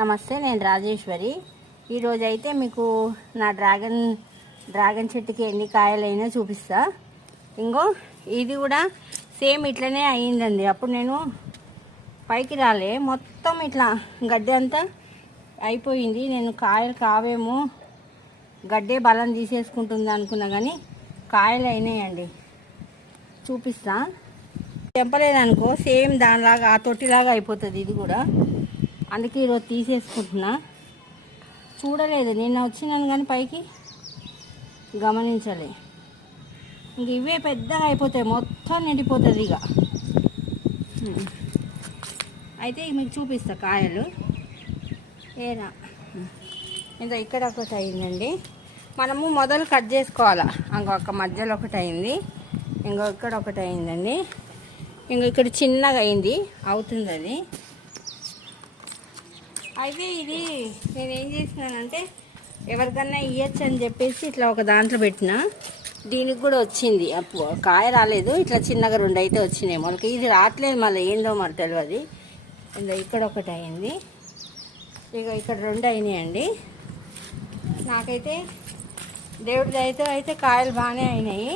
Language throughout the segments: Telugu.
నమస్తే, నేను రాజేశ్వరి. ఈరోజు అయితే మీకు నా డ్రాగన్ చెట్టుకి ఎన్ని కాయలైనా చూపిస్తా. ఇంకో ఇది కూడా సేమ్ ఇట్లనే అయ్యిందండి. అప్పుడు నేను పైకి రాలే, మొత్తం ఇట్లా గడ్డి అంతా అయిపోయింది. నేను కాయలు కావేమో, గడ్డే బలం తీసేసుకుంటుంది అనుకున్నా, కానీ కాయలు అయినాయండి. చూపిస్తా. తెంపలేదనుకో సేమ్ దానిలాగా ఆ తొట్టిలాగా అయిపోతుంది ఇది కూడా. అందుకే ఈరోజు తీసేసుకుంటున్నా. చూడలేదు, నిన్న వచ్చినాను కానీ పైకి గమనించలే. ఇంక ఇవే పెద్దగా అయిపోతాయి, మొత్తం నిండిపోతుంది ఇక. అయితే మీకు చూపిస్తా కాయలు. ఏనా ఇంకా ఇక్కడ ఒకటి అయిందండి. మనము మొదలు కట్ చేసుకోవాలా. ఇంకొక మధ్యలో ఒకటి అయింది, ఇంకో ఇక్కడ ఒకటి అయిందండి. ఇంకో ఇక్కడ చిన్నగా అయింది, అవుతుంది అది. అయితే ఇది నేనేం చేసినానంటే ఎవరికన్నా ఇవ్వచ్చు అని చెప్పేసి ఇట్లా ఒక దాంట్లో పెట్టిన. దీనికి కూడా వచ్చింది, అప్పుడు కాయ రాలేదు, ఇట్లా చిన్నగా 2 అయితే వచ్చినాయి మొలకి. ఇది రావట్లేదు మళ్ళీ, ఏందో మరి తెలియదు. ఇక్కడ ఒకటి అయింది, ఇక ఇక్కడ 2 అయినాయండి. నాకైతే దేవుడి అయితే కాయలు బాగానే అయినాయి.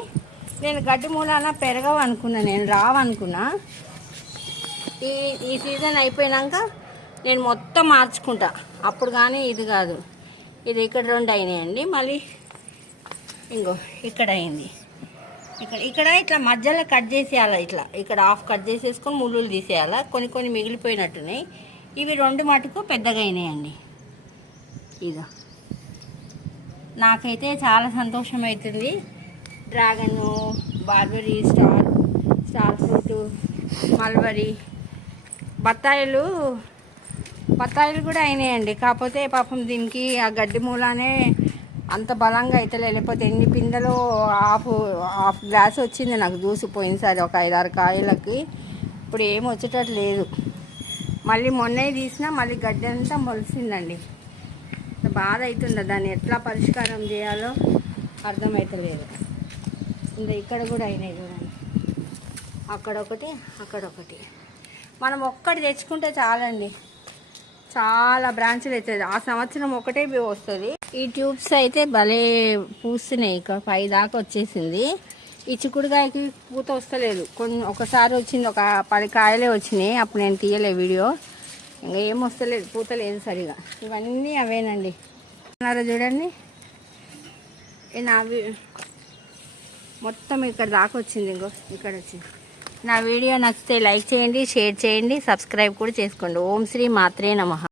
నేను గడ్డి మూలాన పెరగవు అనుకున్నా, నేను రావనుకున్నా. ఈ సీజన్ అయిపోయినాక నేను మొత్తం మార్చుకుంటా, అప్పుడు కానీ ఇది కాదు. ఇది ఇక్కడ 2 అయినాయండి. మళ్ళీ ఇంకో ఇక్కడ అయింది. ఇక్కడ ఇట్లా మధ్యలో కట్ చేసేయాలి. ఇట్లా ఇక్కడ హాఫ్ కట్ చేసేసుకొని ముళ్ళులు తీసేయాలా. కొన్ని మిగిలిపోయినట్టున్నాయి. ఇవి 2 మటుకు పెద్దగా అయినాయండి. ఇక నాకైతే చాలా సంతోషం అవుతుంది. Dragon, barberry, star fruit, mulberry, బత్తాయిలు కూడా అయినాయండి. కాకపోతే పాపం దీనికి ఆ గడ్డి మూలానే అంత బలంగా అయితే లేకపోతే ఎన్ని పిందెలో హాఫ్ గ్లాస్ వచ్చింది నాకు దూసిపోయింది సరే ఒక 5-6 కాయలకి. ఇప్పుడు ఏం వచ్చేటట్టు లేదు. మళ్ళీ మొన్నే తీసినా మళ్ళీ గడ్డి అంతా మొలిసిందండి. బాధ అవుతుంది, దాన్ని ఎట్లా పరిష్కారం చేయాలో అర్థమవుతలేదు. ఇంకా ఇక్కడ కూడా అయినాయి చూడండి, అక్కడొకటి అక్కడొకటి. మనం ఒక్కటి తెచ్చుకుంటే చాలండి, చాలా బ్రాంచ్లు అవుతుంది. ఆ సంవత్సరం ఒకటే వస్తుంది. ఈ ట్యూబ్స్ అయితే భలే పూస్తున్నాయి, ఇక 5 దాకా వచ్చేసింది. ఈ చిక్కుడుకాయకి పూత వస్తలేదు. ఒకసారి వచ్చింది, ఒక 10 కాయలే వచ్చినాయి. అప్పుడు నేను తీయలే వీడియో. ఇంకా ఏం వస్తలేదు, పూత లేదు సరిగా. ఇవన్నీ అవేనండి. చూడండి, మొత్తం ఇక్కడ దాకా వచ్చింది. ఇంకో ఇక్కడ వచ్చింది. నా వీడియో నచ్చితే లైక్ చేయండి, షేర్ చేయండి, సబ్స్క్రైబ్ కూడా చేసుకోండి. ఓం శ్రీ మాత్రే నమః.